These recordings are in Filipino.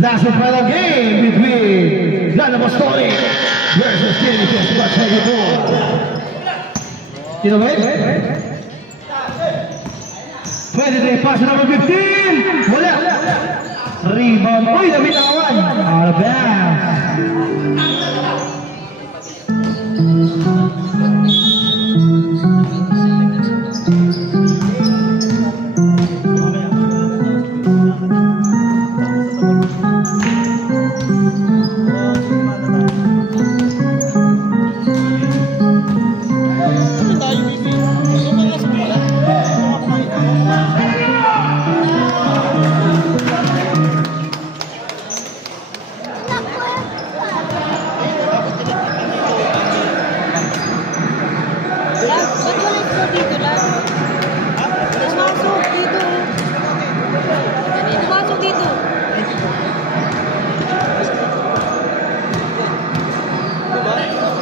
That's the final game between Lana Apostolic versus Tinichos Batagabor. You know what? 23, pass number 15. Wala. Rebound. Uy, nabitawan. Out of bounds.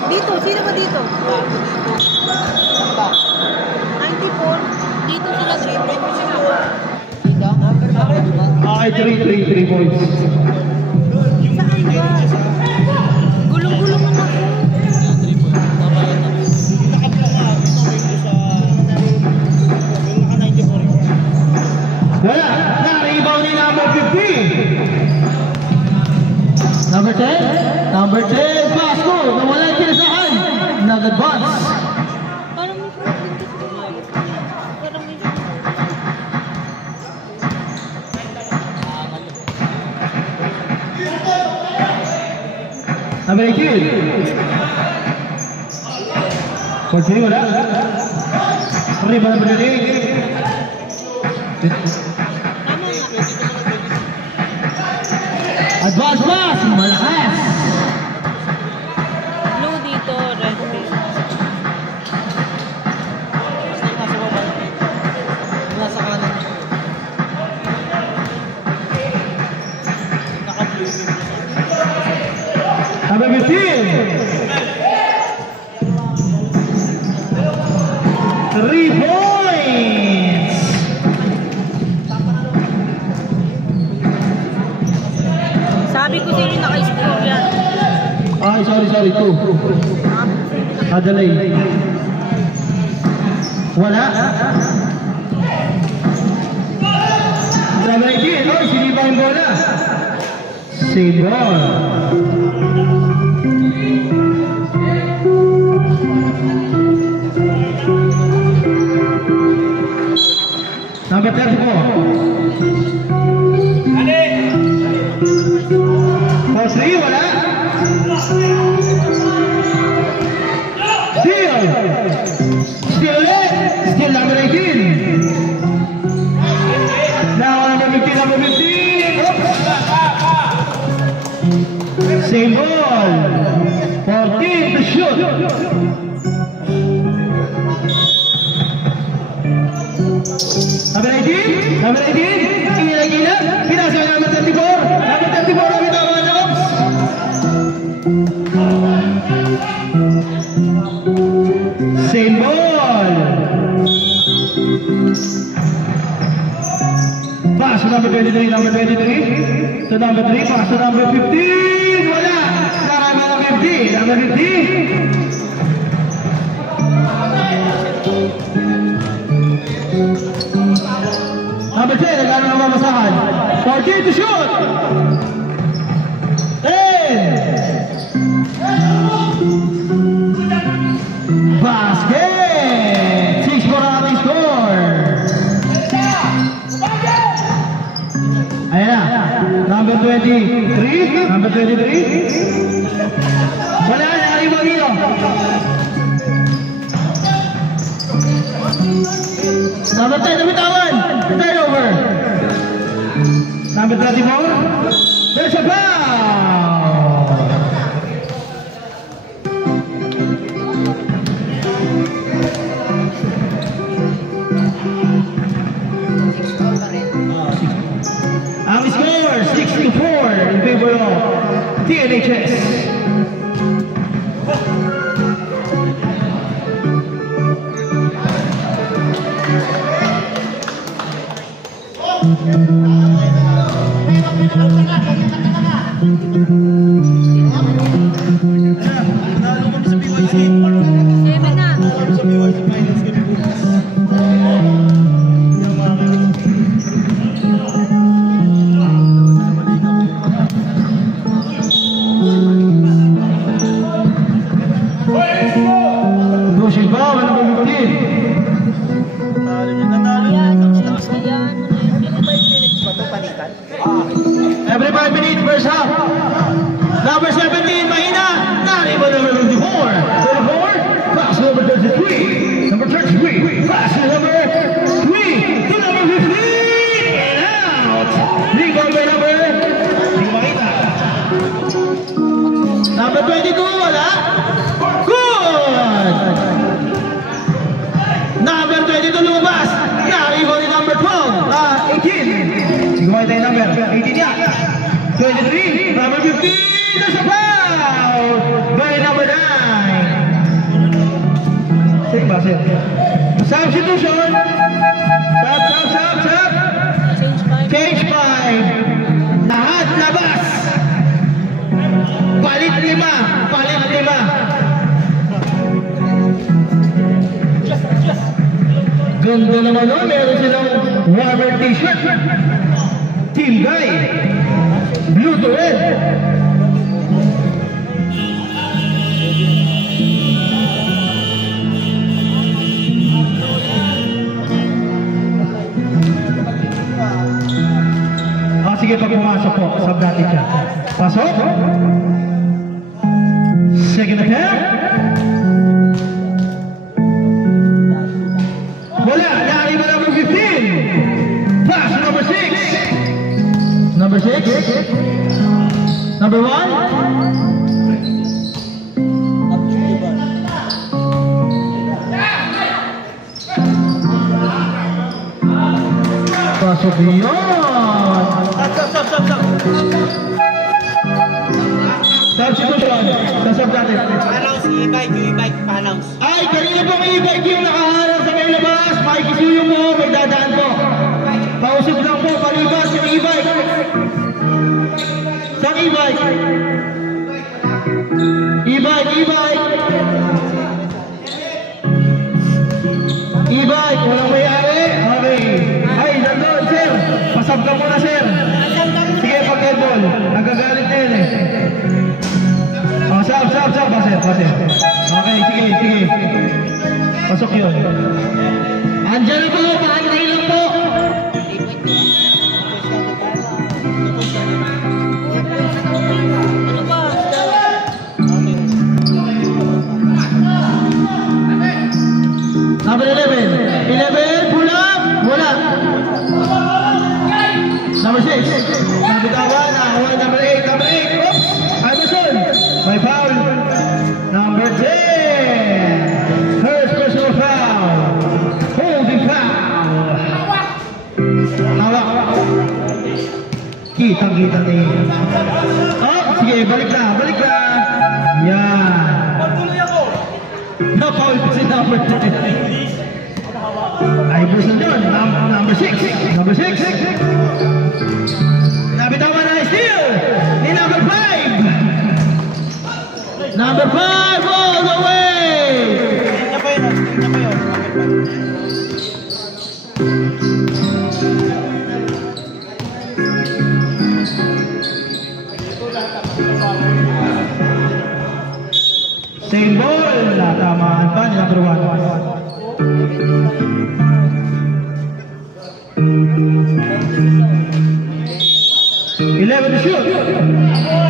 Dito, sino ba dito? 94. Dito sila 3 points. Saan ba? Gulong-gulong ang ako. Wala. Na-rebound ni number 15. Number 10. Number 10. Vasco. Nawala yung pinasahan. Nag-advance. Parang may problem dito. Parang may Number 18. Continue wala. Rebound number 8. Advance pass! Malakas! blue dito, red pink. Nasa kanan. Number 15! 3 points! Sabi ko sa'yo yung naka-score yan. Ay, sorry. 2. Adalay. Wala. Number 18. Oh, siniba yung bola. Save ball. Number 34. For 3, wala. Steal it. Still number 18. Now number 15, number 15. Oops. Same ball. 14 to shoot. Number 18. Number 18. Gila. Pinasa number 34. Number 34 namin tama na. Oops. Same ball. Pass to number 23, number 23. To number 3, pass to number 15. Wala. Sarang number 50. Number 50. Number 10, nagano na mamasahan. 14 to shoot. 10. Basket. 6 for our score. Ayan na. Number 23. Number 23. Wala na. Arriba dito. Number 10, nabitawan. Turnover. Number 34. There's a foul. Ang score, 6-4 in favor of TNHS. Tengok, 7 na. Pushing ball, number 15. Every 5 minutes, first half. Number 17, Mahina. Naribo number 24. 34, pass number 33. Number 33, pass number 3 to number 15. And out. Rebound by number, hindi ko makita. Number 22, wala. Good. Number 22, lumabas. Naribo ni number 12. 18. Hindi ko makita yung number. 18 niya. 23, number 15, there's a foul by number 9. Sige ba, sir? Substitution. Stop. Change 5. Lahat labas. Palit 5. Ganda naman nun. Meron silang warmer t-shirt. Team Guy. Blue to red. Sige, pag pumasok po, sab natin siya. Pasok. Second attempt. Wala, nari ba number 15? Pass number 6. Number 6. Number 1. Pasok yun. Stop. Substitution. Sasab natin. Announce, e-bike, announce. Ay, kanina pong e-bike yung nakaharap sa may labas. Makikisuyo mo, may dadaan po. Pausog lang po, palibas yung e-bike. Saan e-bike? E-bike, walang mayari. Okay. Ay, nandun, sir. Pasab ka muna, sir. Sige, pag-edol. Nagagalit na yun eh. Oh, sab. Pasir. Okay, sige. Pasok yun. Andyan na po, paantay lang po. Ano ba? Number 11. 11, pull up. Wala. Number 6. Nabitawan. Nakakuha number 8. Number 8. Oops. Iverson. May foul. Number 10. First personal foul. Holding foul. Hawak. Kitang-kita niya. Oh, sige. Balik na. Yan. Na-foul pa si number 10. Iverson yun. Number 6. Nabitawan na steal ni number 5. Number 5 all the way. Same ball. Natamaan pa ni number 1. 11 to shoot.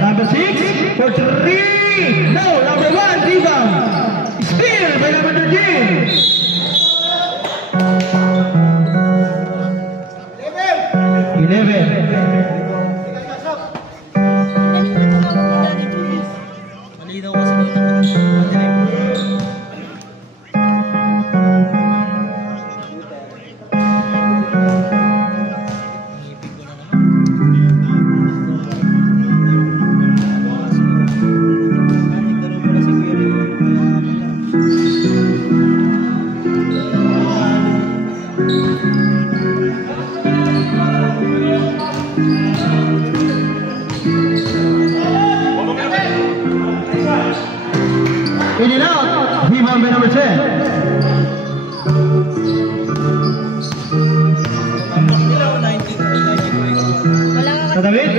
Number 6 for 3. No, number 1 rebound. Steal by number 13. 11. Malinaw kasi dito. In and out. rebound by number 10. Wala ka kasi. Tatawid?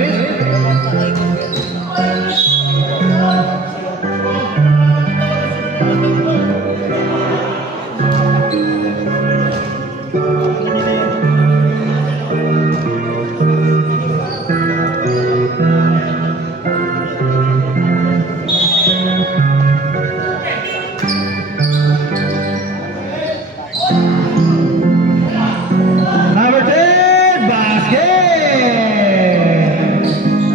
Number 10, basket!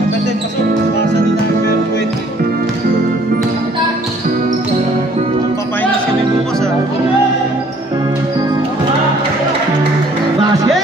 Kapatid, pasok. Basa ni number 20. Papahinas kami bukas ah. Basket!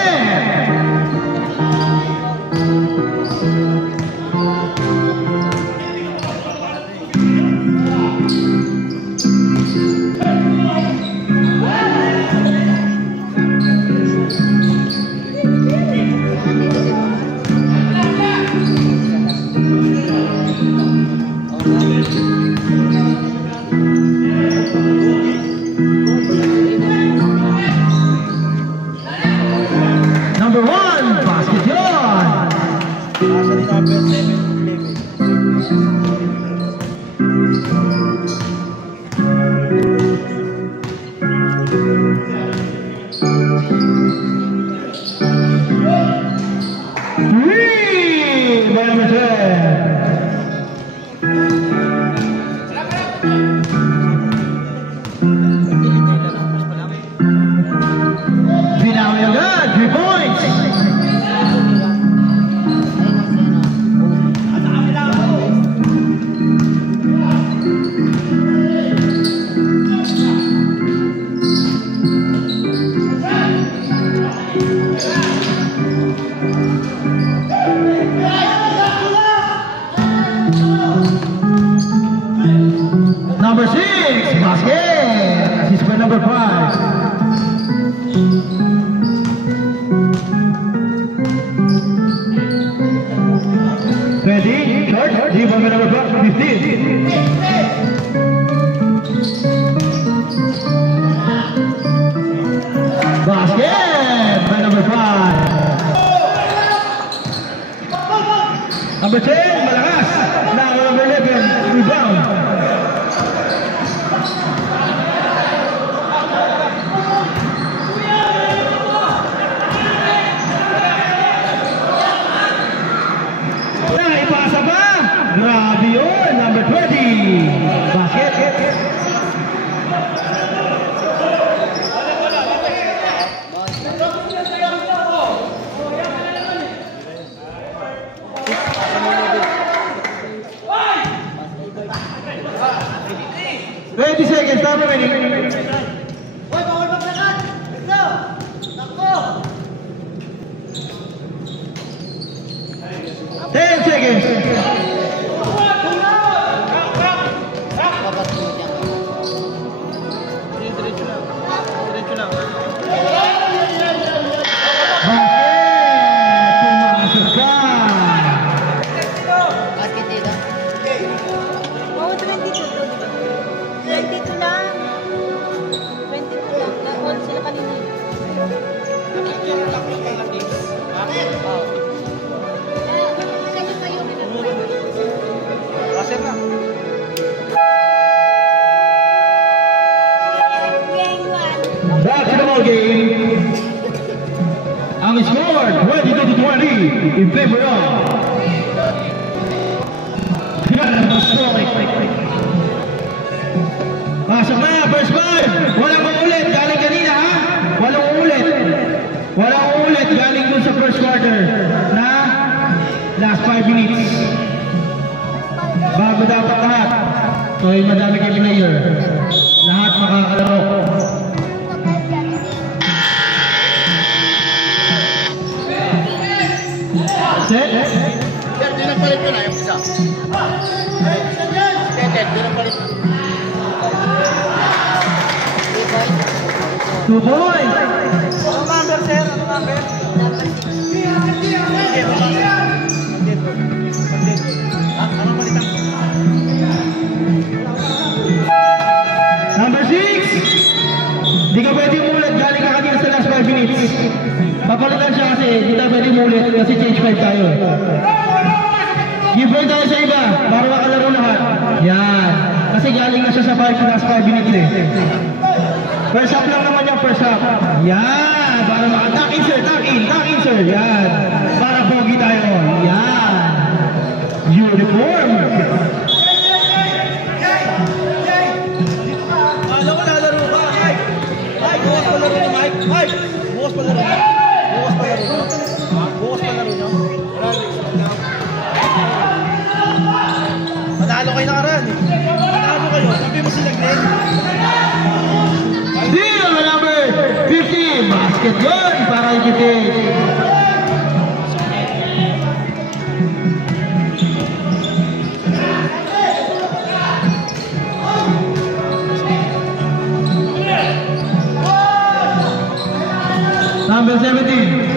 Number 1, basket yun! Basa ni number 7. Three by number 10. Binawi agad, 3 points! Number 6, basket! Assist by number 5. Ready, short, rebound by number 15. Basket by number 5. Number 10, malakas. Now number 11, rebound. Ipasa pa. Grabe yun. Number 20. Basket. Ready seconds, time remaining. Hoy, bawal maglakad! Ito! Takbo! 10 seconds. Diretso lang. Diretso lang. Basket. Pumasok ka. Basket dito. Oo, 22 to. 22 lang. 22 lang. Nag-on sila kanina. Baser na. Back to the ball game. Ang score 22-20 in favor of Pasok na, first five. Walang uulit, galing kanina ha. Walang uulit. Walang uulit, galing dun sa first quarter na last 5 minutes. Bago dapat lahat. So yung madami kayo player. Lahat makakalaro. Set? Sir, doon ang palit ko na yung isa. Set, doon ang palit. 2 points. Ano number, sir? Ano number? Ano palitan ko? Number 6, 6. Di ka pwede umulit. Galing ka kanina sa last 5 minutes. Papalitan siya kasi di tayo pwede umulit kasi change 5 tayo. Give point tayo sa iba para makalaro lahat. Yan. Kasi galing na siya sa last 5 minutes eh. First up lang naman yung first up. Yan. Para maka-tuck in sir. Tuck in sir. Yan. Para pogi tayo. Yan. Uniform. Alam ko lalaro ka, Mike. Mike, bukas pa laro niyo, Mike. Mike, bukas pa laro niyo. Bukas pa laro niyo. Bukas pa laro niyo. Panalo kayo nakaraan. Panalo kayo. Sabi mo sila, Glenn. Steal number 15. Basket yun para ikitin. Number 17.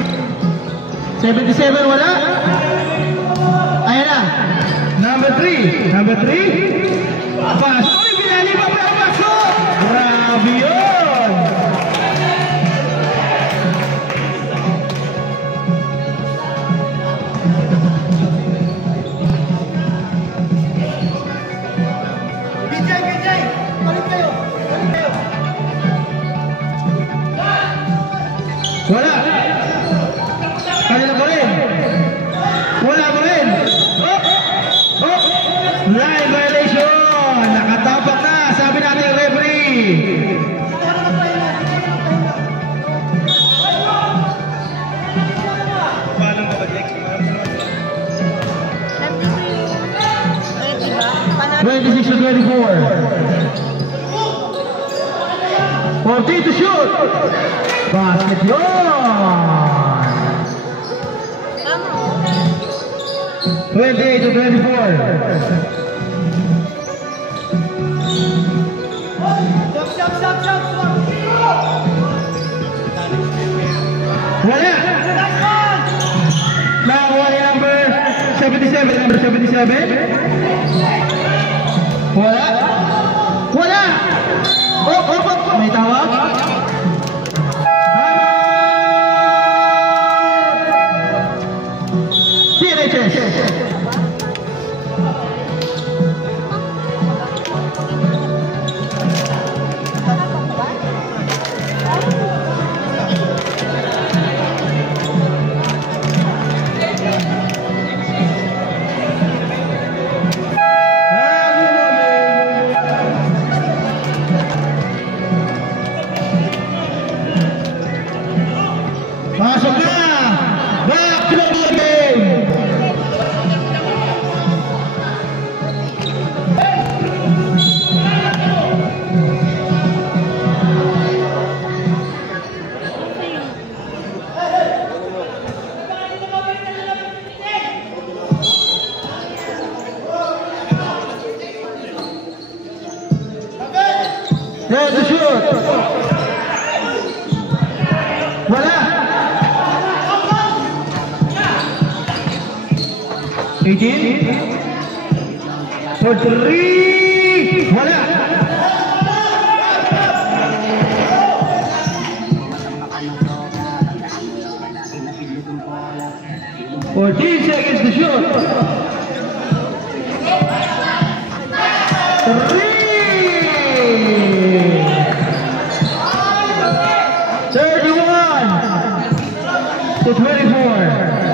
77 wala. Ayan na. Number 3. Number 3. Pass. Uy, binali pa pa ang pasok. Grabe yun. BJ, balik kayo. Balik kayo. Wala. Kanina pa rin. Wala pa rin. Oh! Oh! Line violation. Nakatapak na. Sabi natin referee. Paano ka ba, Jack? 26 to 24. 14 to shoot. Basket yun. 28 to 24. Wala. Nakakuha ni number 77. Number 77. Wala. Wala. Oh. May tawag. TNHS. Pasok na! Back to the ball game! There's the shoot! Wala! 18 for 3. Wala. Fourteen seconds to shoot. 3. 31 to 24.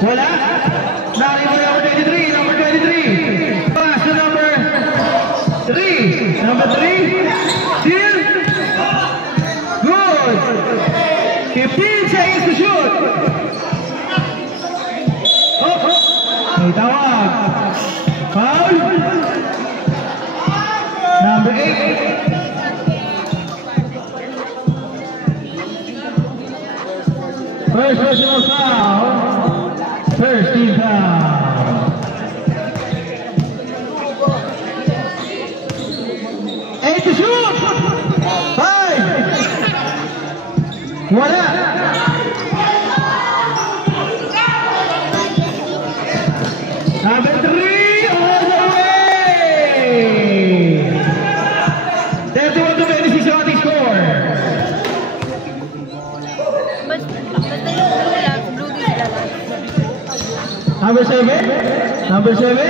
Wala. Number 23. Number 23. Pass to number 3. Number 3. Steal. Good. 15 seconds to shoot. Oh. May tawag. Foul. Number 8. First personal foul. First team foul. 8 to shoot. 5. Wala. Number 3. Number 7? Number 7?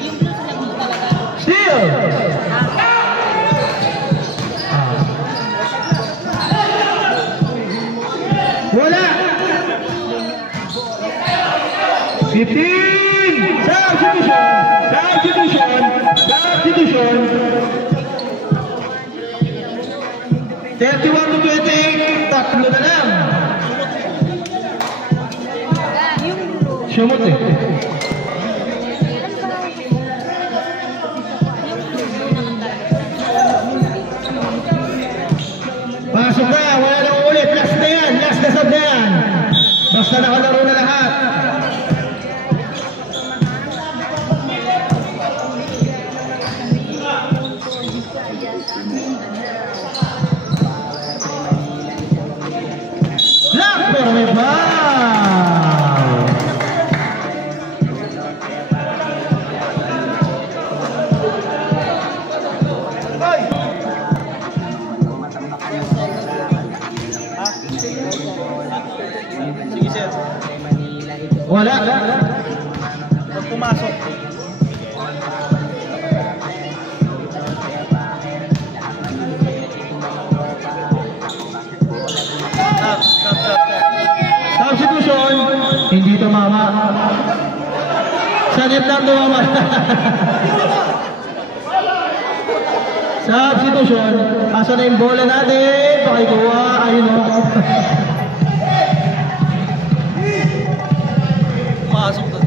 Yung blue sila mo talaga. Steal! Wala! 15! Substitution! 31 to 28, tatlo na lang. Yung blue. Sumot eh. Yung blue naman talaga. Pasok na, wala nang ulit. Last na yan, last na sab na yan. Basta nakalaro na lahat. Lock, pero may foul. Ay! Sige, sir. Wala. Huwag pumasok. Stop. Substitution, hindi tumama. Sa gitna tumama. Substitution, asa na yung bola natin? Pakikuha, ayun o. Pumasok doon.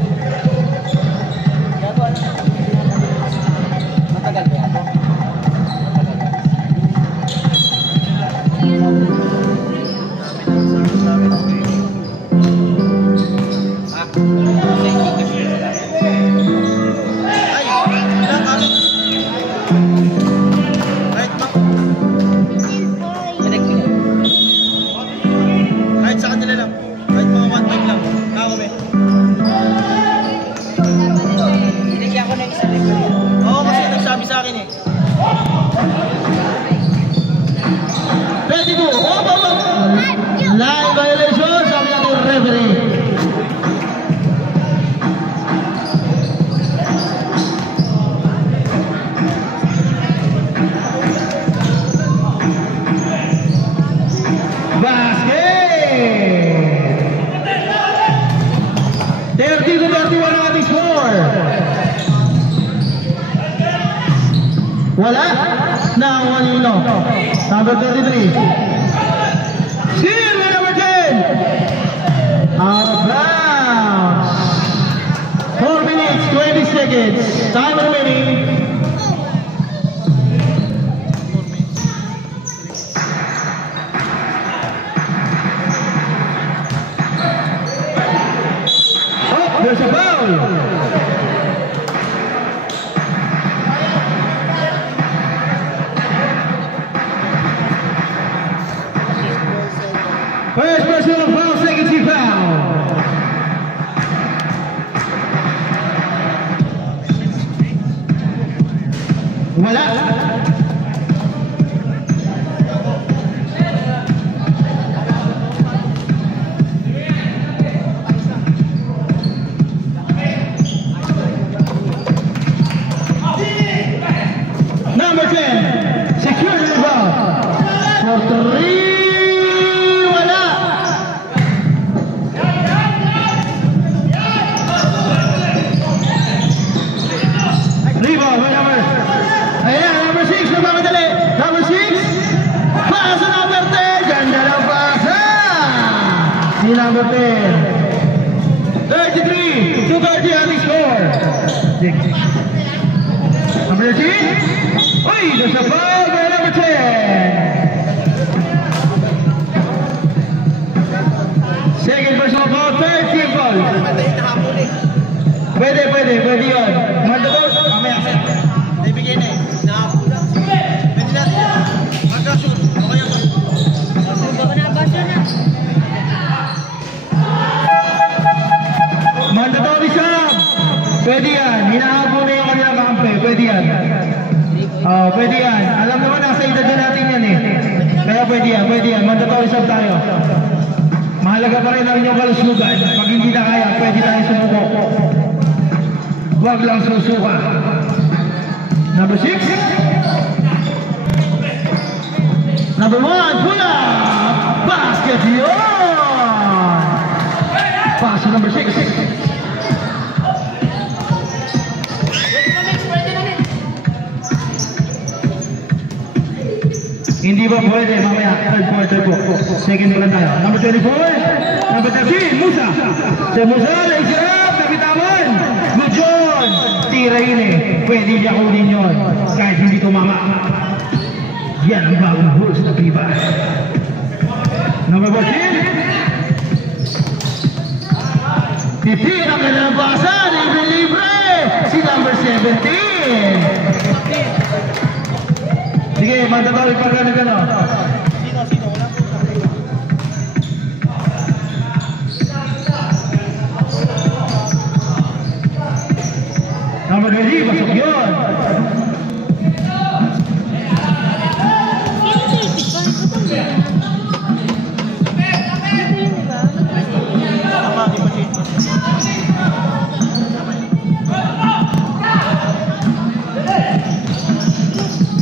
Matagal ba yan? Kahit sa kanila lang. Kahit mga 1-5 lang. Nakakami. Binigyan ko na isa rin. Oo, kasi nagsabi sa akin eh. Pwede mo. Line violation, sabi natin yung referee. Basket! 30-31 ang ating score. Wala? Nakawanino. Number 33. Seal with number 10. Out of bounds. 4 minutes, 20 seconds. Time remaining. Oh, there's a foul. First personal foul, second team foul. Wala. Number 10, secure the ball. For 3, wala. Rebound, number. Ayan, number 6, nagmamadali. Number 6, pasa number 10. Ganda ng pasa. Si number 10. 33, 230 on the score. Number 13. Uy, there's a foul by number 10. Second personal foul, third team foul. Pwede yun. Mandabot. Mamaya, sir. Naibigay na eh. Nakapula. Pwede natin. Magka-shoot. Okay ako. Baka nabasa na. Mandatory shot. Pwede yan. Hinahabol na yung kanilang kampe. Pwede yan. Pwede yan. Alam naman, nasa edad na natin yan eh. Kaya pwede yan. Mandatory shot tayo. Mahalaga pa rin ang inyong kalusugan. Pag hindi na kaya, pwede tayo sumuko. Huwag lang susuka. Number 6. Number 1, pula! Basket yun! Pass to number 6. Hindi ba pwede mamaya? Third quarter po. Second pa lang tayo. Number 24. Number 13, Musa. Si Musa, naisirap, nabitawan. Good John. Tira yun eh. Pwede niya kunin yun. Kahit hindi tumama. Yan ang bagong rules na FIBA. Number 14. 15 ang kanilang basa. Libre-libre. Si number 17. Sige, matatawid pa ka na gano'n. Sino? Wala po. Number 20, pasok yun.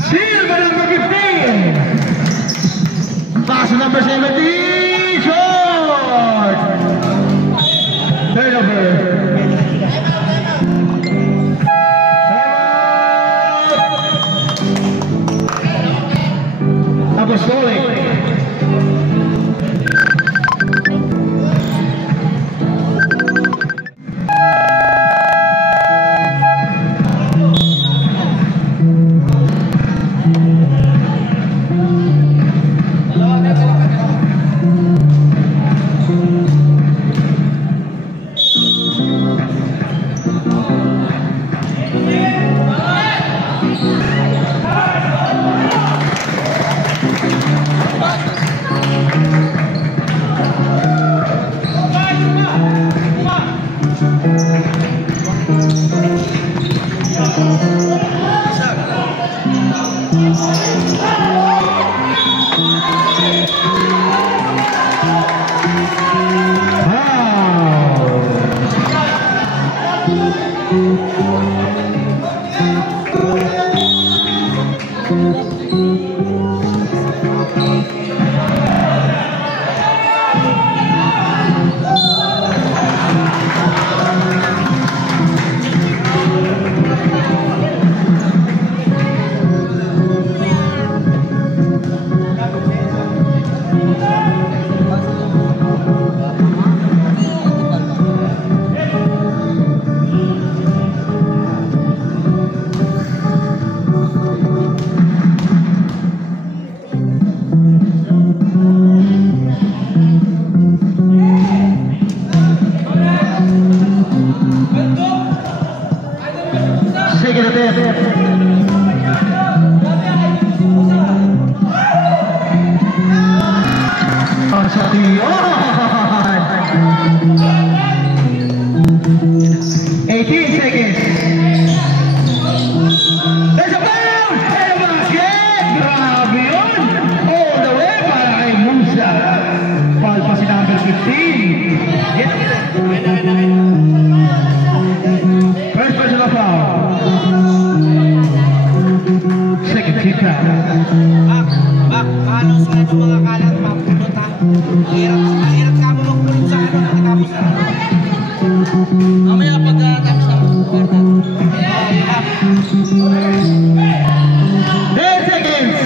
Silva number 15. Pass to number 17. Short. Turnover. Apostolic. Paano sa ito mga kalat mapulot ha? Mahirap ka mo magpulot sa ano natapos na. Mamaya pag tapos na kwarta. 10 seconds.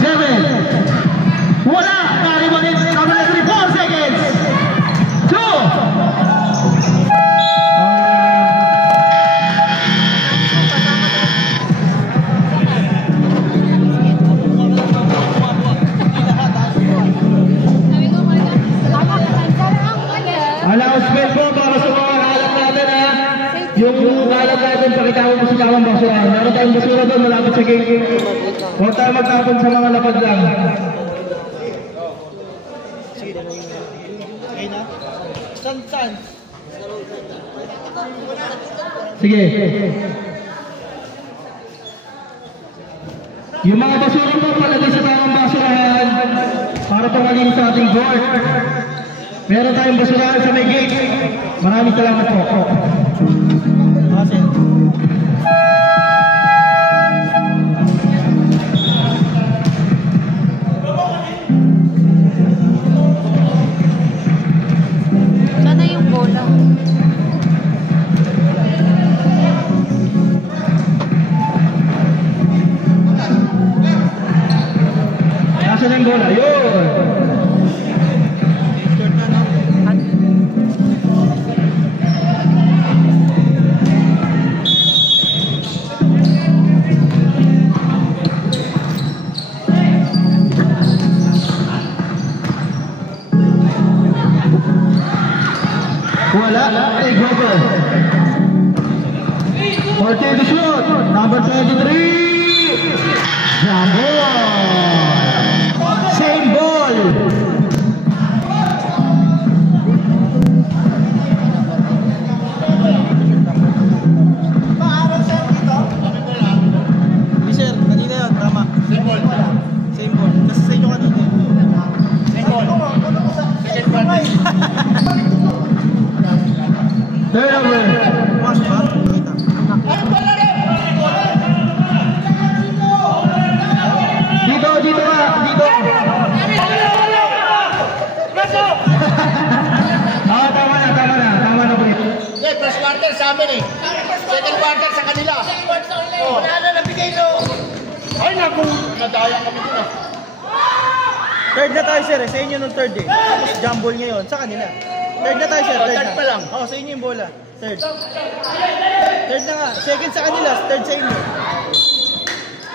7. Wala. Kalimutin. Kamala 4 seconds. 2. Announcement po para sa mga kalat natin ha. Yung kalat natin, pakita mo sa tamang basura. Meron tayong basura doon, malapit sa gate. Huwag tayo magtapon sa mga lapad lang. San? Sige. Yung mga basura po, palagay sa tamang basurahan. para pumalinis sa ating board. Meron tayong basurahan sa may gate. Maraming salamat po. Sana yung bola. Nasaan yung bola? Yun! Wala, Gogo. 40 to shoot, number 23. Jumbo. Same ball. Sir, kanina yun, tama. Same ball. Same ball. Kasi sa inyo kanina. Same ball. Second ball. Turnover. Mas ba? Kita. Dito ka, dito. Tama na, pre. First quarter sa amin eh. Second quarter sa kanila. Wala na nabigay no. Ay naku, nadaya kami dun ah. Third na tayo sir, sa inyo nung third eh. Tapos jumble ngayon, sa kanila. Third na tayo sir, third Third na. pa lang. Oo, sa inyo yung bola. Third. Third na nga, second sa kanila, third sa inyo.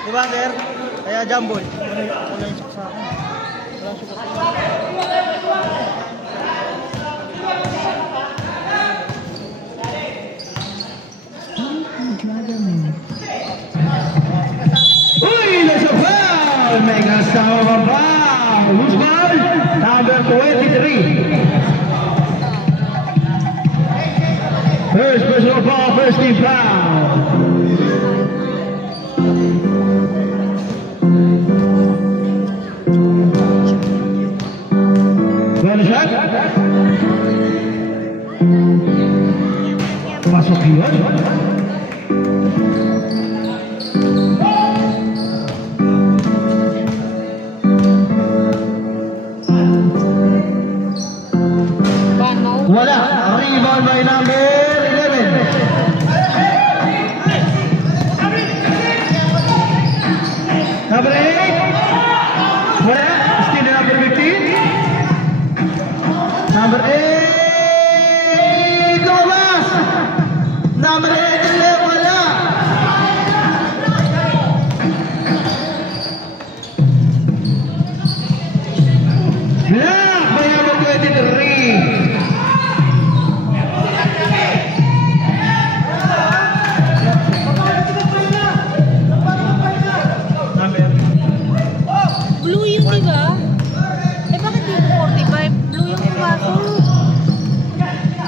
Diba sir? Kaya jumble. Wala yung sa akin. Wala yung sa akin. Uy, there's a foul! May kasama pa foul! Who's foul? Number 23. First personal foul, first team foul. One shot. Pasok yun. Wala. Rebound by number 11. Number 8. Wala. Still number 15. Number 8. Lumabas. Number 8 ulit. Wala. Black by number 23. Blue yung diba? Eh bakit yung 45? Blue yung pumasok. Ano ba?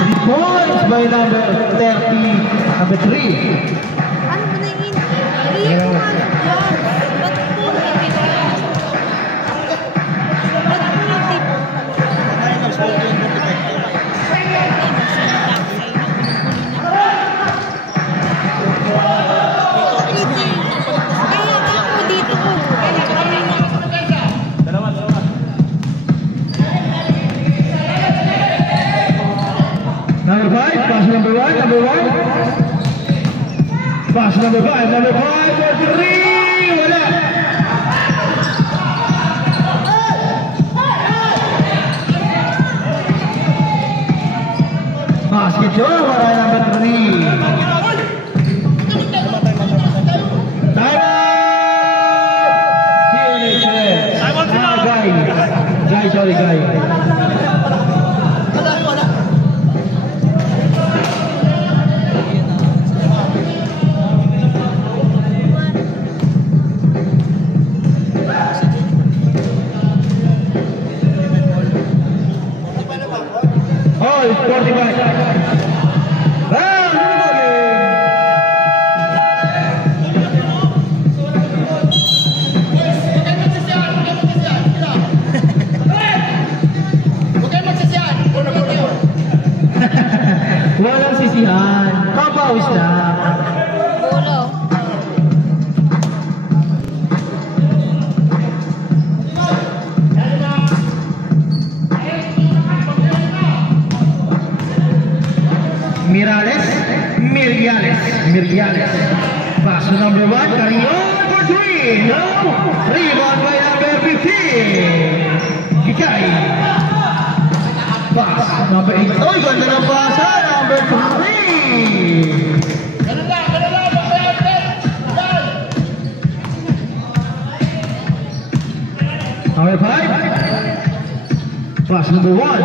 3 points by number 30. Number 3. Ano ba na yun? Blue yung pumasok dyan. Ba't po hindi ba? Ba't po hindi po? Ay, nag-score yung 25. Dalawa. Number 5, pass number 1, number 1. Pass number 5, number 5 for 3. Wala. Basket yun, wala number 3. Time out! Guy, sorry, guy. Oh, it's 45. Miriales. Pass to number 1, Carrion for 3. No. Rebound by number 15. Kikay. Pass number 8. Oh, ganda ng pasa. Number 3. Number 5. Pass number 1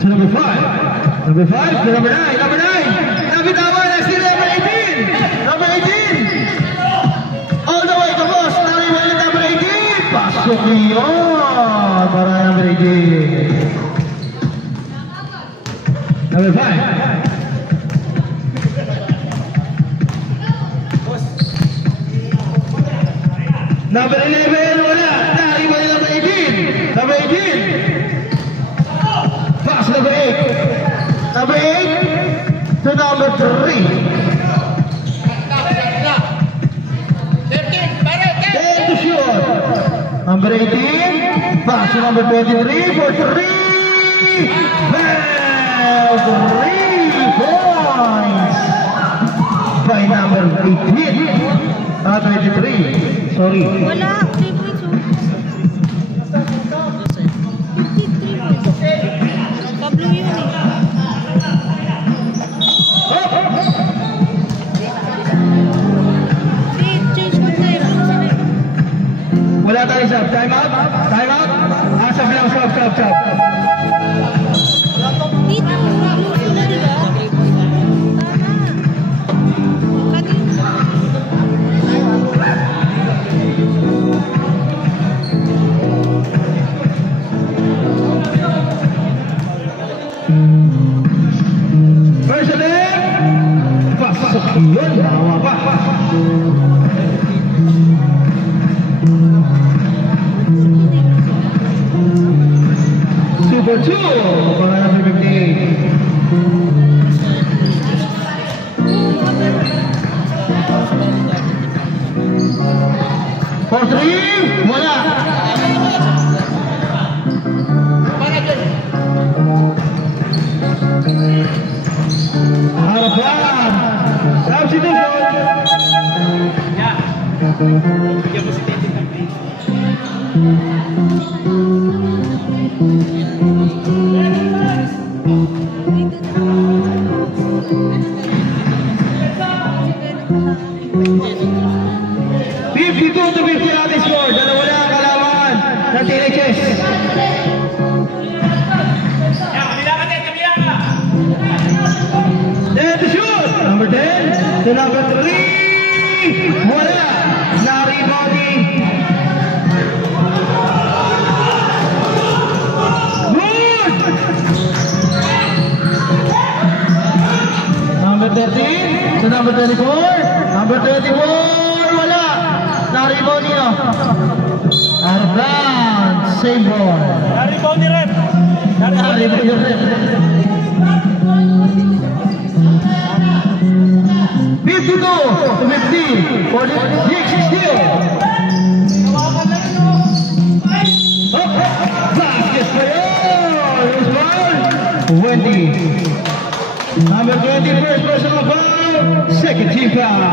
to number 5. Number 5 to number 9. Number 9. Nabitawan na si number 18. Number 18. All the way to boss. Nariwala number 18. Pasok yun. Para number 18. Number 5. Number 11. Wala. Nariwala number 18. Number 18. Pass number 8. Number 8 to number 3. Then to shoot. Number 18. Pass to number 23 for 3. Well, 3 points by number 18. 23. Sorry. Wala, 3 points. 53 points. Pablo yun eh. Change mo tayo. Wala tayo sub. Time out. Time out. Sub lang. Sub. Dito, Pablo yun na diba? First and then, pasok yun. Bawa pa. Super 2 para number 58. For 3, wala. Harapan. Substitution. To 50 natin score. Dalawa na ang kalaman ng THS. Then to shoot. Number 10 to number 3. Wala. Na-rebounding. Good. Number 13 to number 24. Number 24. Na-rebound niyo. Arban, same ball. Na-rebound ni Rep. Na-rebound ni Rep. 52 to 50. 46 still. Basket pa yun. Who's ball? 20. Number 20, first personal foul. Second team foul.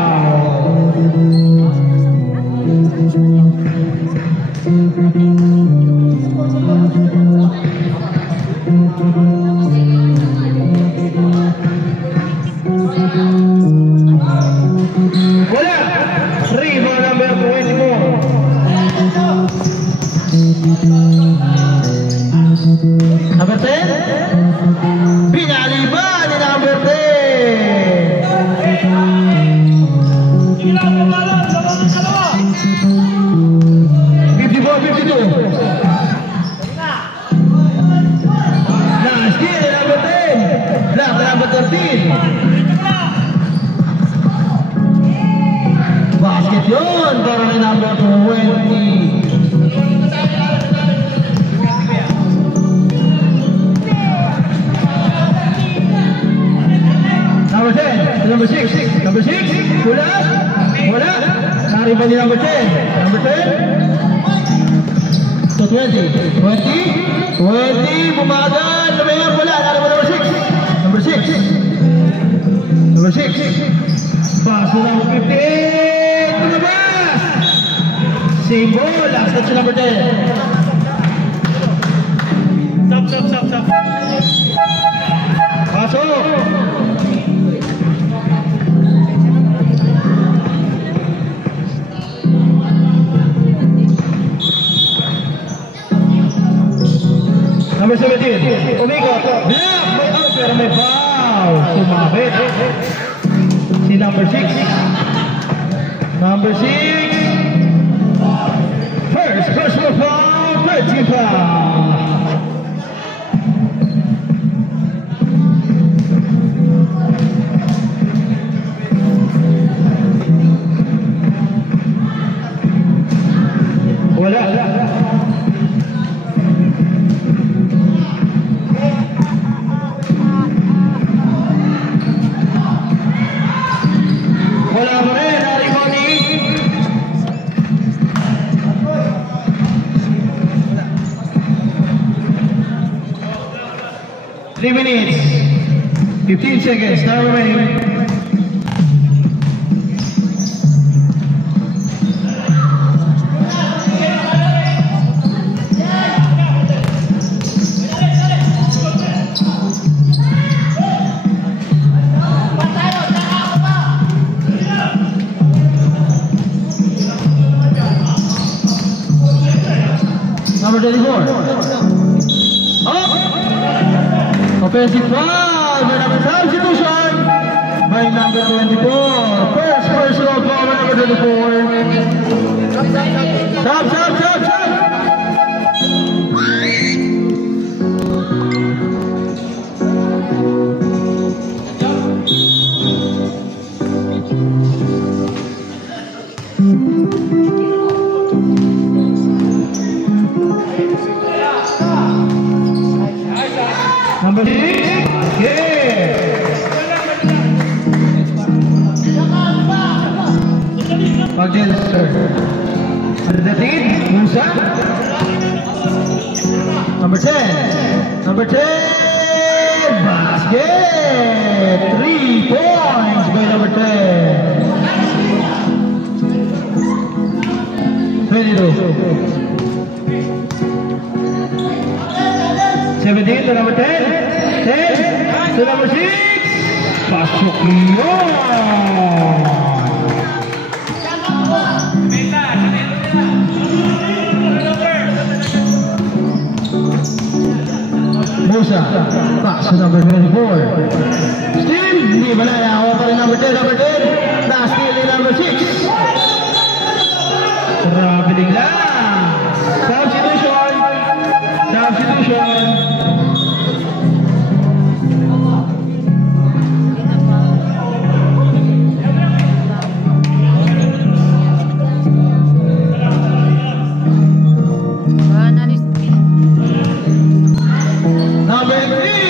Wala. Rebound number 24. Number 10. Pinaliban ni number 13. Basket yun para kay number 20. Number 10, number 6, number 6, wala, wala, nariba ni number 10, number 10, to 20, 20, bumagal, lumayang wala, nariba number 6, number 6, Number 6. Pass to number 15. Tumabas! Same ball. Last touch to number 10. Stop. Pasok! Number 17, umikot. Block! May out pero may foul. Sumabit. Si number 6. Number 6. First personal foul. Third team foul. Wala. Wala pa rin, Harry Connie. Three minutes, 15 seconds, time remaining. Number 24. Up! Offensive foul by number substitution by number 24. First personal foul by number 24. Stop! Number 6, Magdel, sir. Under the team, Musa. Number 10, basket. 3 points by number 10. 22. 17 to number 10. 10 to number 6. Pasok yun. Musa. Pass to number 24. Still, hindi ba nalawa pa rin number 10. Na-steal ni number 6. Traveling lang. Substitution. Number 3,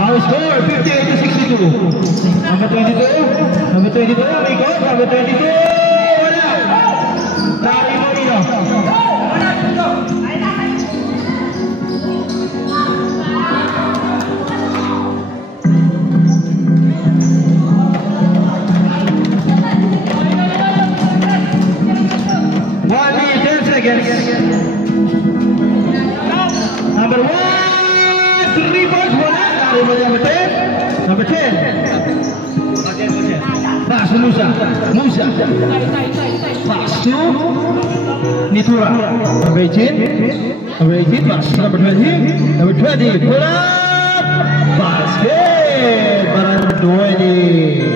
our score 58 to 62. Number 22, Rico, number 22, wala. Dari Morino. One minute, 10 seconds. Number 1, 3 points, wala. Dari Morino, number 10. Pass to Musa. Pass to Nitura. Number 18. Pass to number 20. Number 20. Pull up. Basket. Para number 20.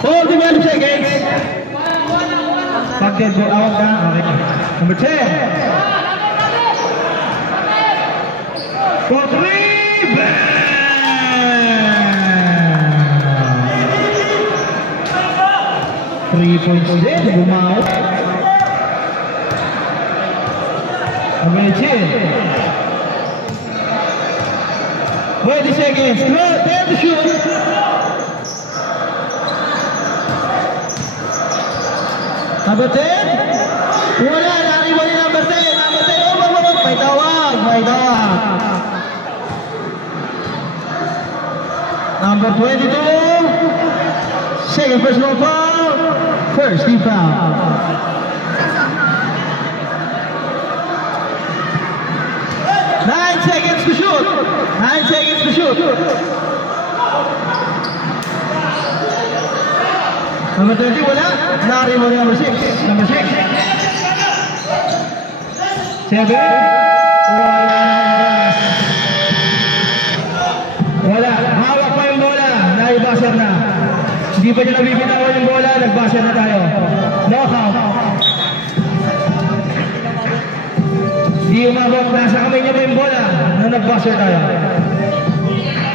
41 seconds. Pag-dead ball out na. Okay. Number 10. For 3. 3 points din, bumaw. Number 18. 20 seconds. 10 to shoot. Number 10. Wala, nariba ni number 10. Number 10, tawag, may tawag. Number 22, second personal foul, first team foul. Nine seconds to shoot. 9 seconds to shoot. Number 20, wala. Nari mo number 6. Number 6. 7. Wala. Hawak pa yung bola. Naibasar na. Hindi pa niya nabibitawan yung bola. Nagbasar na tayo. Knockout. Hindi umabot. Nasa kamay niya pa yung bola. Na nagbasar tayo.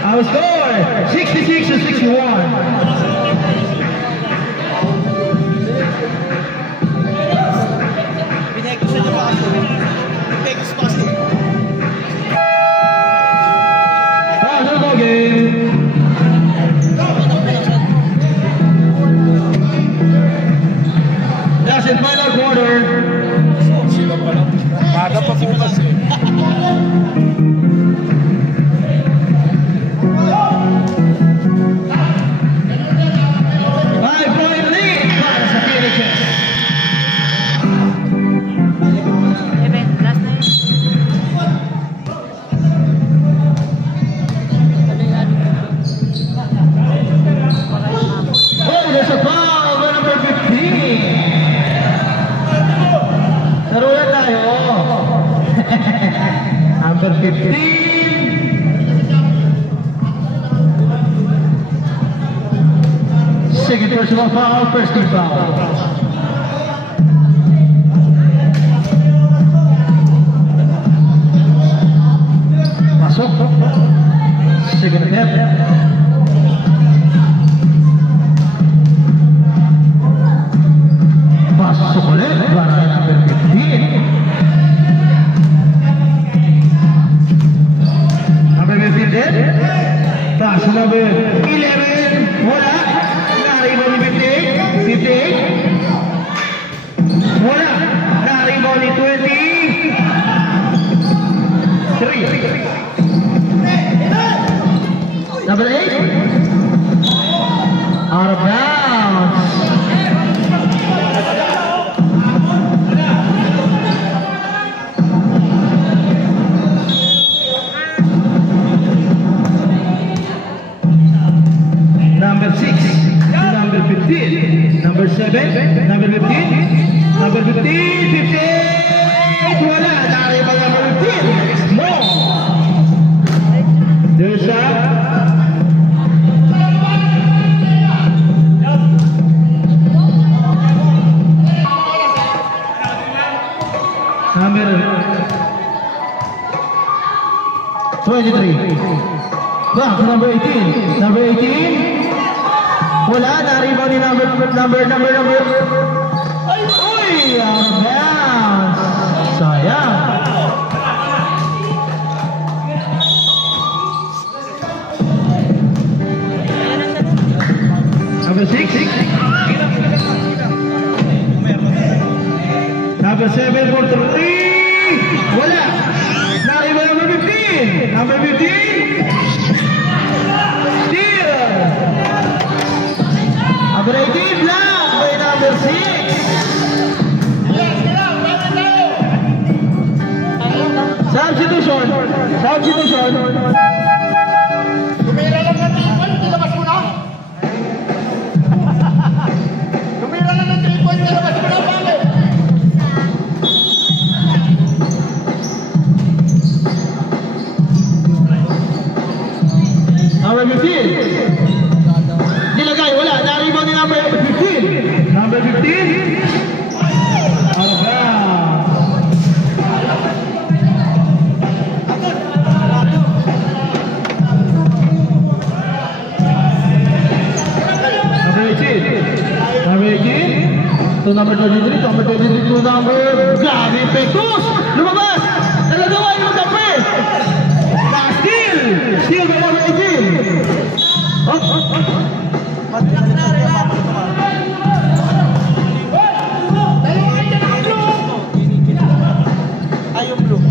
Our score, 66 to 61. Last and final quarter. Sino pa lang? Bada pa bukas eh. Five-point lead para sa Phoenixes. Last na yun. Oh, there's a foul by number 15. Narulan tayo. Number 15. Second personal foul, first team foul. Pasok. Second attempt. Pasok ulit para kay number 15. Number 15 din. Pass number 11. Wala. Naribaw ni 15. 15. Wala. Naribaw ni 23. Number 8. Out of bounds. Number 6 to number 15. Number 7, number 15. Number 15, 15. Wala. Dari pa number 15. No. There's a number 23. Back to number 18. Number 18. Wala, na-rebound ni number. Ay, uy! Out of bounds. Sayang. Number 6. Number 7 for 3. Wala. Na-rebound number 15. Number 15. Steal. Number 18 block by number 6. Substitution. Tumira lang ng 3 points, nilabas mo na. Tumira lang ng 3 points, nilabas mo na, pare. Number 15. Nilagay, wala. Na-rebound ni number 15. Number 15. Out of bounds. Number 18. Number 18. To number 23. Number 23 to number... Grabe, Pectus! Lumabas! Nalagawa yung magkape! Steal! Steal by number 18. Oh. Ay, yung blue.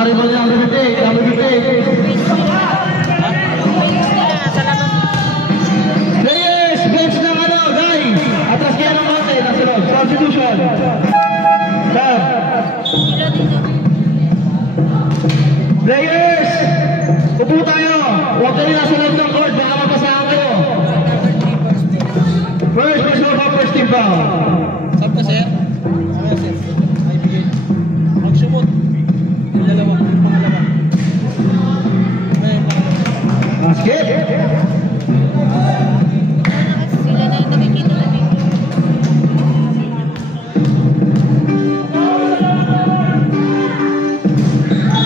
Nakaribol niya number 58. Number 58. Players, bench ng ano, guys. Atras kaya ng konti. Nasa loob. Substitution. Stop. Players, upo tayo. Huwag kayo nasa loob ng court. Baka mapasahan kayo. First, personal foul, first team foul. Sab ka, sir? Ano, sir? Ay, bigay. Mag-sumot. Yung dalawa. Yung pangalawa. Ay, pangalawa. Basket. Sila na yung nakikita na dito.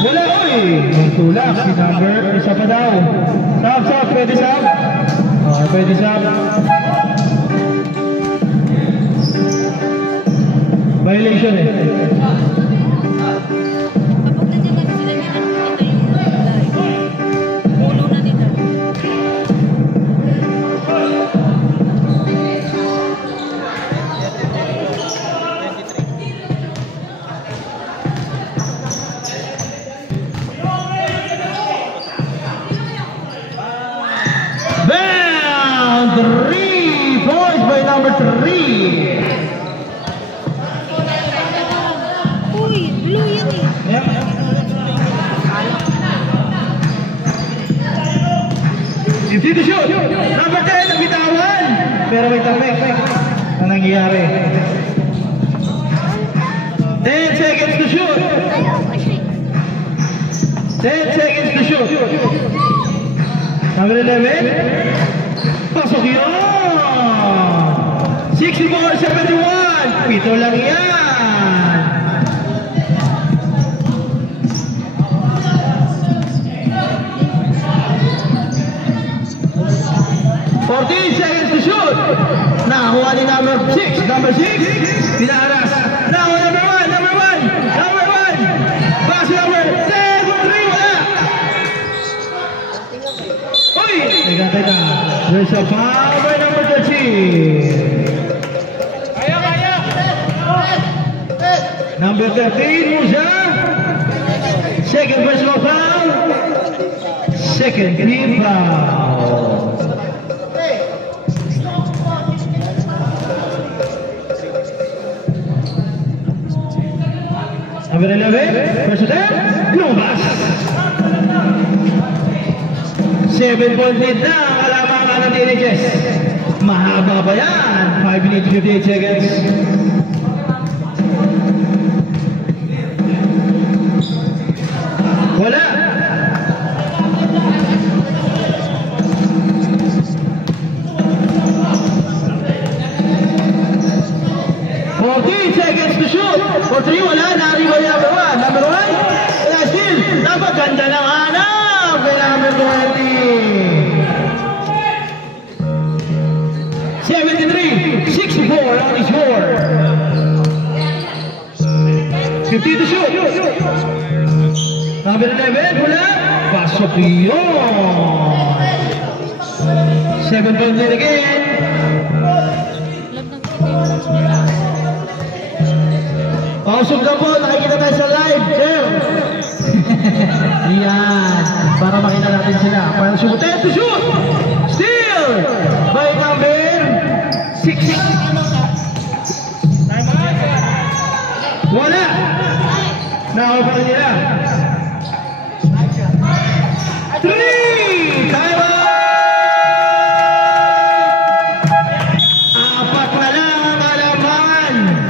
Wala, oy. Ang tulak, si number, isa pa daw. Sab, pwede sab. Okay, pwede sab. Violation eh. Kapag nandiyan kami sila nila, kita yung ulo na nila. Bam! 3 points by number 3. Uy, blue yan eh. Fifty to shoot. Number 10, nabitawan. Pero may tamik. Ang nangyayari. 10 seconds to shoot. 10 seconds to shoot. Number 11. Pasok yun. 64-71. Pito lang yan. 14 seconds to shoot. Nakuha ni number 6. Number 6. Pinaras. Nakuha number 1. Number 1. Number 1. Pass number 10. Number 3. Wala. Uy! Teka. There's a foul by number 13. Number 13, Musa. Second personal foul. Second team foul. Number 11, first attempt, lumabas. 7-point lead na ang kalamangan ng teenagers. Mahaba ba yan? 5 minutes 58 seconds. Wala. Seconds to shoot. For 3, wala. Nariba yung number 1. Number 1. Wala still. Napaganda ng hanap. Kay number 20. 73. 64 on his score. 50 to shoot. Number 11. Wala. Pasok yun. 7-point lead again. Pausog na po, nakikita tayo sa live, sir. Yan, para makita natin sila. Final shoot, 10 to shoot. Steal by number 6. Wala. Nakuha pa rin nila. 3. Time out. 4 na lang ang alaman.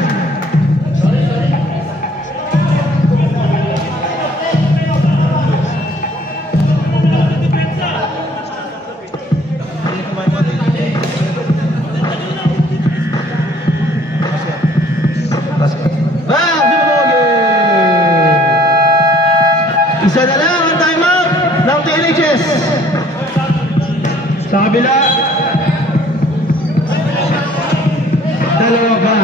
Isa na lang ang timeout ng TNHS. Sa kabila, dalawa pa.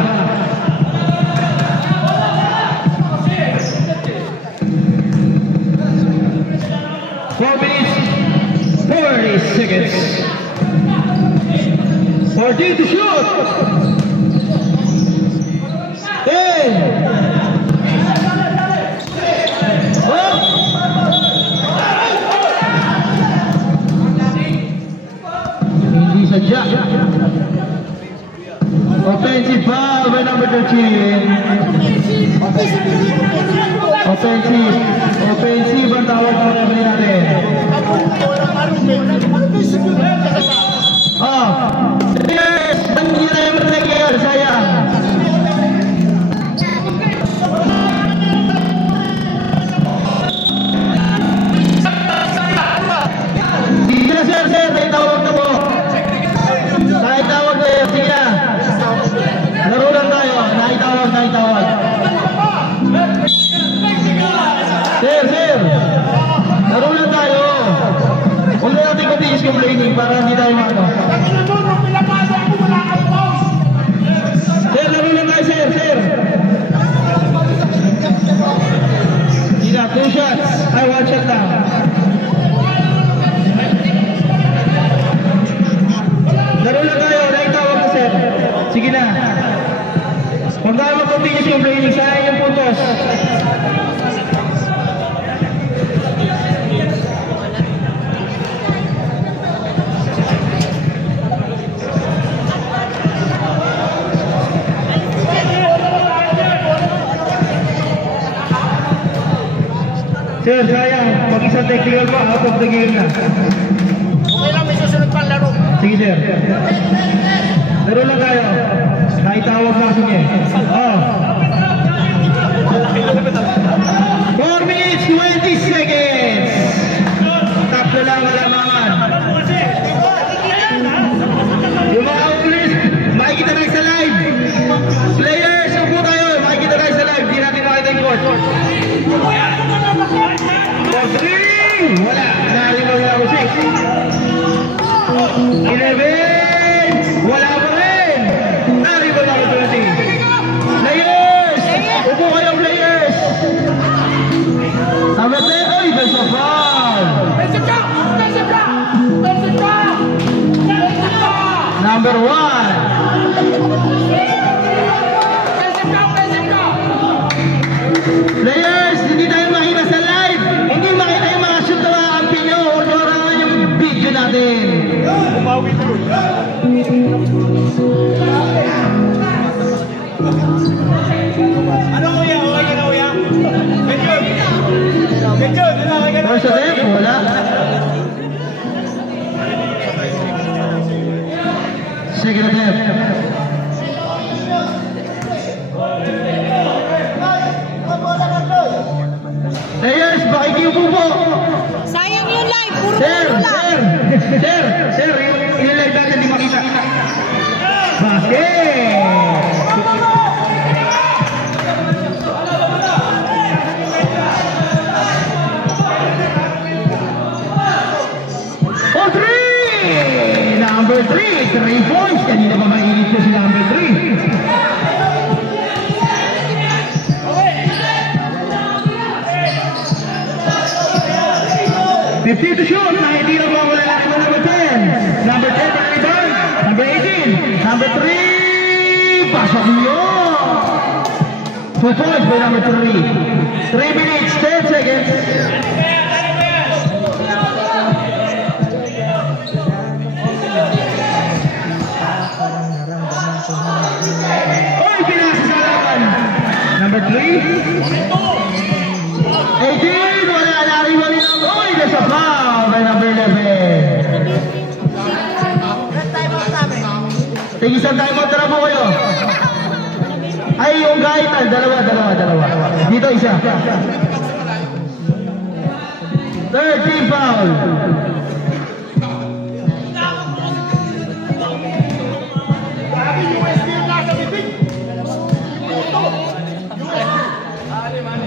Four minutes, 40 seconds. 14 to shoot. 10. Oh! Offensive foul by number 13. Offensive ang tawag ng referee natin. Yes! Hindi na yung reflector, sayang. Sige na sir, naitawag na po. Naitawag na yun, sige na. Laro lang tayo, naitawag. Sir, laro lang tayo. Huwag na natin continuous complaining para hindi tayo makano. Sir, laro lang tayo, sir. Sige na, 2 shots. Ay, 1 shot lang. Laro lang tayo, naitawag na sir. Sige na. Huwag tayo mag-continuous complaining, sayang yung puntos. Sir, sayang. Mag-isang technical pa, out of the game na. Okay lang, may susunod pang laro. Sige, sir. Laro lang tayo. Naitawag na kasi niya. 4 minutes, 20 seconds. Tatlo lang alamangan. Yung mga outlets, makikita tayo sa live. Players, upo tayo. Makikita tayo sa live. Di natin makita yung court. 4-3. Wala. Narinig na ako 6. 11. Wala pa rin. Narinig na ako 20. Players. Upo kayo, players. Number 10. Ay, there's a foul. Number 1. Players, hindi tayo makita sa live. Hindi makita yung mga shoot na mga kampi nyo. Orangan yung video natin. Umawi tuloy. Ano kuya? Okay ka na kuya? Medyo, okay ka na. First attempt, wala. Second attempt. Players, pakikiupo po. Sayang yung live, puro Sir, puro lang. yung live natin di makita. Basket! Oh, 3! Number 3, 3 points. Kanina ba mainit ko si number 3? 50 to shoot, nakitira mo ang lalaki mo number 10. Number 10, rebound. Number 18. Number 3, pasok yun. 2 points by number 3. 3 minutes, 10 seconds. Oy, pinasa sa laban. Number 3. 18, wala na rin ng oy, there's a foul by number 11. Sige, isang timeout na po kayo. Ay, yung gaitan, dalawa. Dito isa. 13 foul.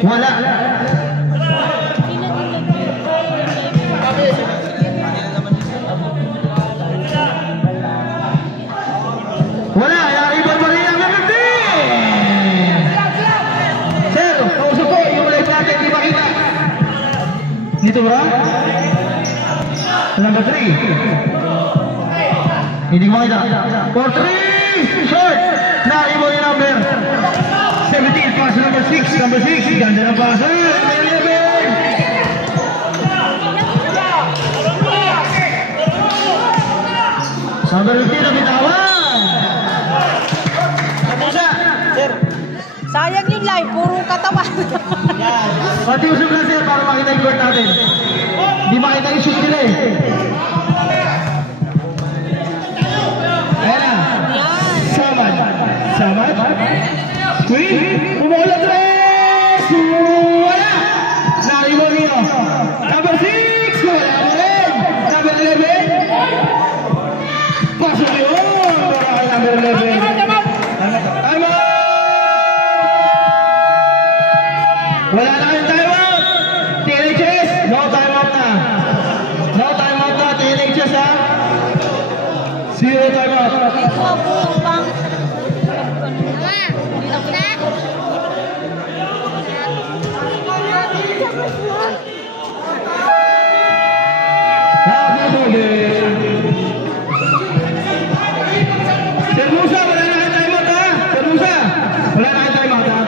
Wala. Wala, nariban pa rin ang maganda. Sir, kausap ko, yung live natin, di makita. Dito ba? Number 3. Hindi makita. For 3, short. Nariban yung number 17, pass number 6. Number 6, ganda na pass. Number 15 na bitawan. Sayang yung live, puro katawan. Yan. Pati usog na sir para makita yung court natin. Hindi makita yung shoot nila eh. Ayan na. Samad. Samad. Screen. Pumula tres. Wala. Narimo Rino. Number 6. Wala mo rin. Number 11. Pasok yun. Para kay number 11. Time out. Wala na kayong time out. TNHS. No time out na. No time out na. TNHS ha. Zero time out. Ito po yung pang... Happy birthday. Sir Musa, wala na kayong time out ha. Sir Musa, wala na kayong time out ha.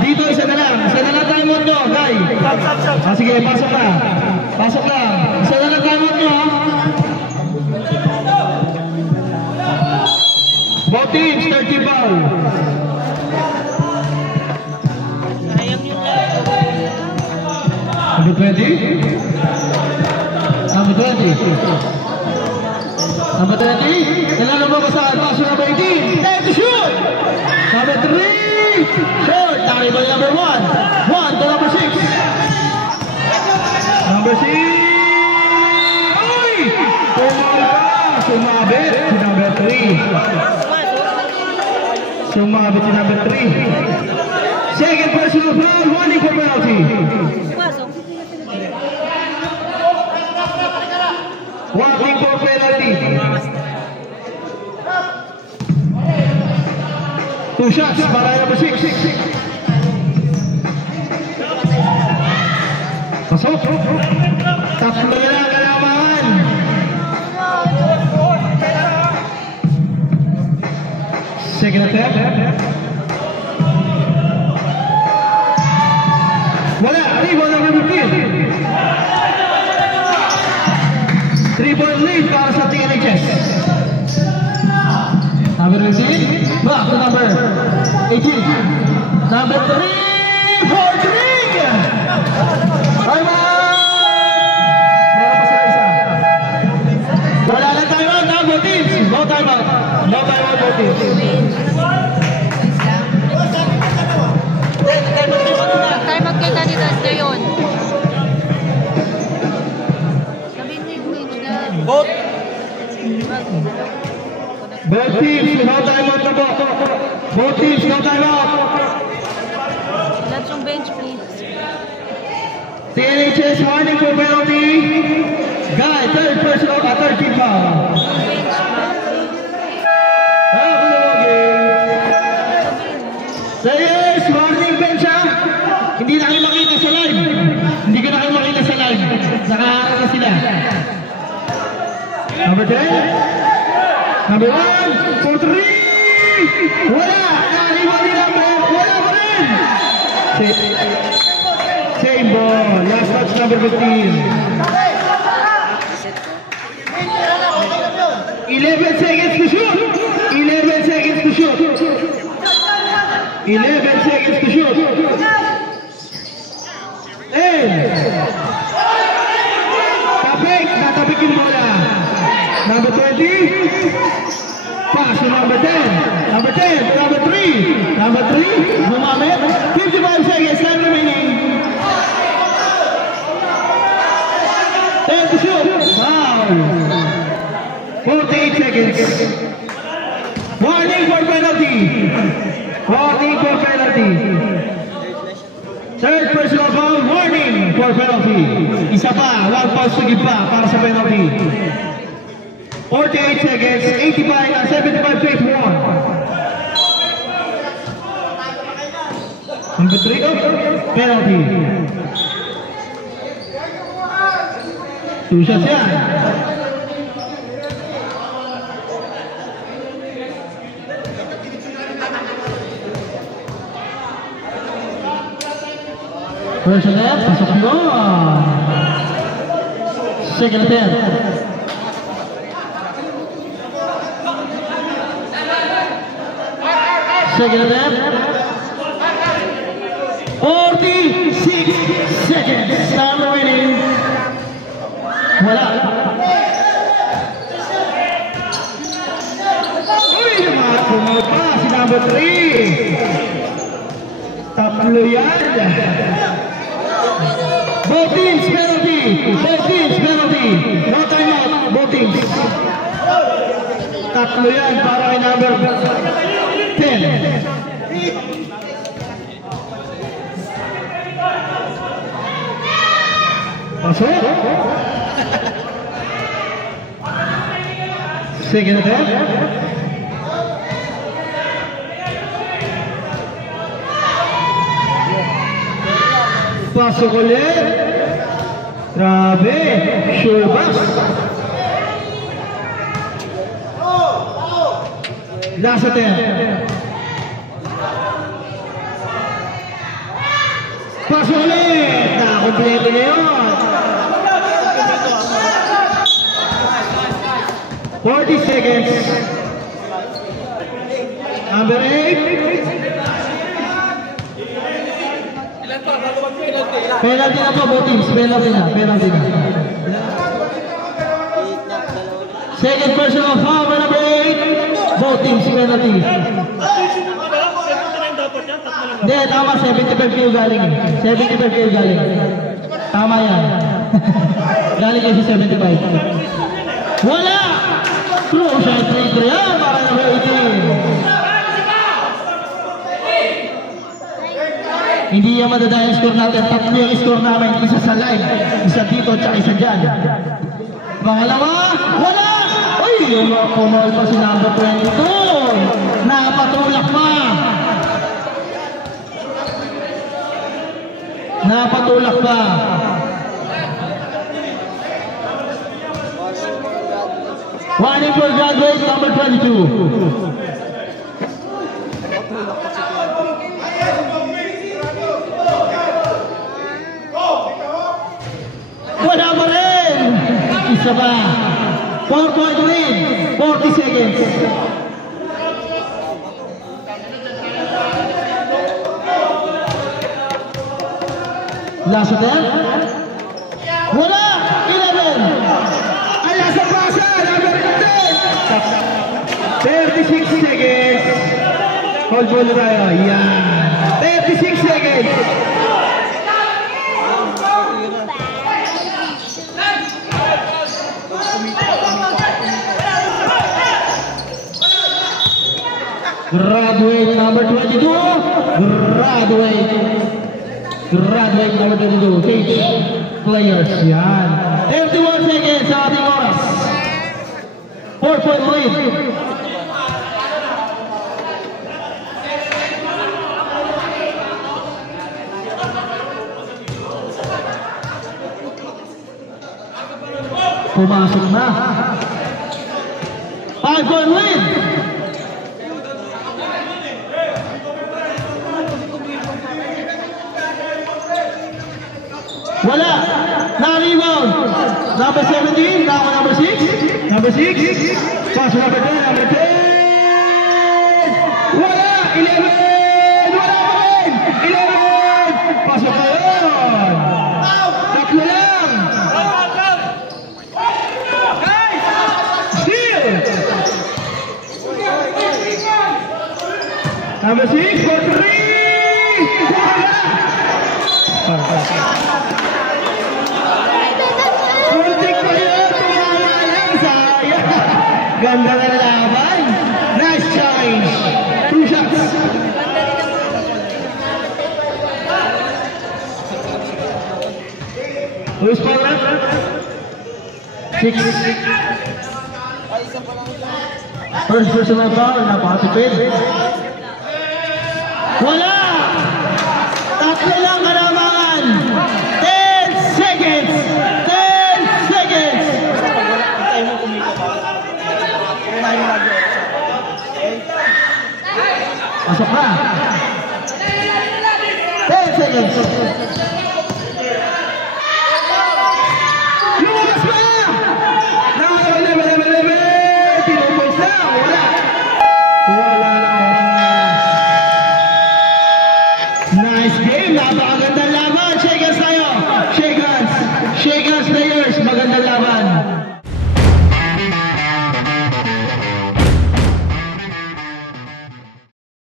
Dito, isa na lang. Isa na lang time out nyo, guy. Ah, sige, pasok na. Pasok na. Isa na lang time out nyo ha. Both teams, 30 foul. Sayang yung live. Number 20. Number 20. Number 20. Kailangan mo basahan. Pasok number 18. Time to shoot. Number 3. Short. Nakriba yung number 1. 1 to number 6. Number 6. Uy! Sumabit si number 3. Sumabit si number 3. Second personal foul. Warning for penalty. Pasok. Warning for penalty. 2 shots para number 6. Pasok. Tatlo na lang kalamangan. Second attempt. Wala. Rebound number 15. 3-point lead para sa TNHS. Number 15. Back to number 18. Number 3 for 3. Time out! Meron pa sila isa. Wala lang time out na, both teams. No time out. No time out, both teams. Time out kayo kandidat ngayon. Sabihin mo yung range na. Both. Both teams, no time out na po. Both teams, no time out. Let's yung bench, please. TNHS warning for penalty. Guy, third personal, third team foul. Bench, Sayers, warning bench ha. Hindi na kayo makita sa live. Hindi ko na kayo makita sa live. Nakaharap na sila. Number 10. Number 1 for 3. Wala. Naliwa ni number. Wala pa rin. Same ball. Last touch number 15. 11 seconds to shoot. 11 seconds to shoot. 11 seconds to shoot. 10. Tapik. Natapik yung bola. Number 20. Pass to number 10. Number 10. Number 3. Number 3. Gumamit. 55 seconds. Time remaining. 10 to shoot. Foul. 48 seconds. Warning for penalty. Warning for penalty. Third personal foul. Warning for penalty. Isa pa. 1 pass to give pa para sa penalty. 48 seconds. 85 75 faith 1. Number 3. Penalty. 2 shots yan. First attempt, pasok yun. Second attempt. Second attempt. 46 seconds. Time remaining. Wala. Uy, kumapa si number 3. Tatlo yan. Both teams penalty. Both teams penalty. No timeout. Both teams. Tatlo yan para kay number 10. Pasok. Second attempt. Pasok ulit. Grabe. Sure box. Last attempt. Pasok ulit. Nakakompleto na yun. 40 seconds. Number 8. Penalty na po, both teams. Penalty na. Second personal foul by number 8. Both teams, penalty. Hindi, tama. 75 kayo galing. 75 kayo galing. Tama yan. Galing kasi 75. Wala! Crucial free throw yan para number 18. Hindi yan madadaya ang score natin. Tatlo yung score namin. Isa sa live, isa dito, tsaka isa dyan. Pangalawa, wala! Uy, pumal pa si number 22. Napatulak pa. Napatulak pa. One for graduate number 22. Wala pa rin. Isa ba? 4-point win. 40 seconds. Last attempt. Wala. 11. Ay, nasa pasa. Number 10. 36 seconds. Hold ball na tayo. Yan. 36 seconds. Graduate number 22. Graduate number 22. Teach players. Yan. 31 seconds sa ating oras. 4-point lead. Pumasok na. 5-point lead. Wala. Na-rebound. Number 17. Number 6. Number 6. Pass number 10. Number 10. Wala. 11. Wala pa rin. 11. Pasok na yun. Tatlo lang. Steal. Number 6 for 3. Wala. Ganda na laban. Nice challenge. 2 shots. Who's foul? 6. First personal foul. Napakatipid. Wala! Tatlo lang kalamangan. 10 seconds. 10 seconds. Pasok na. 10 seconds.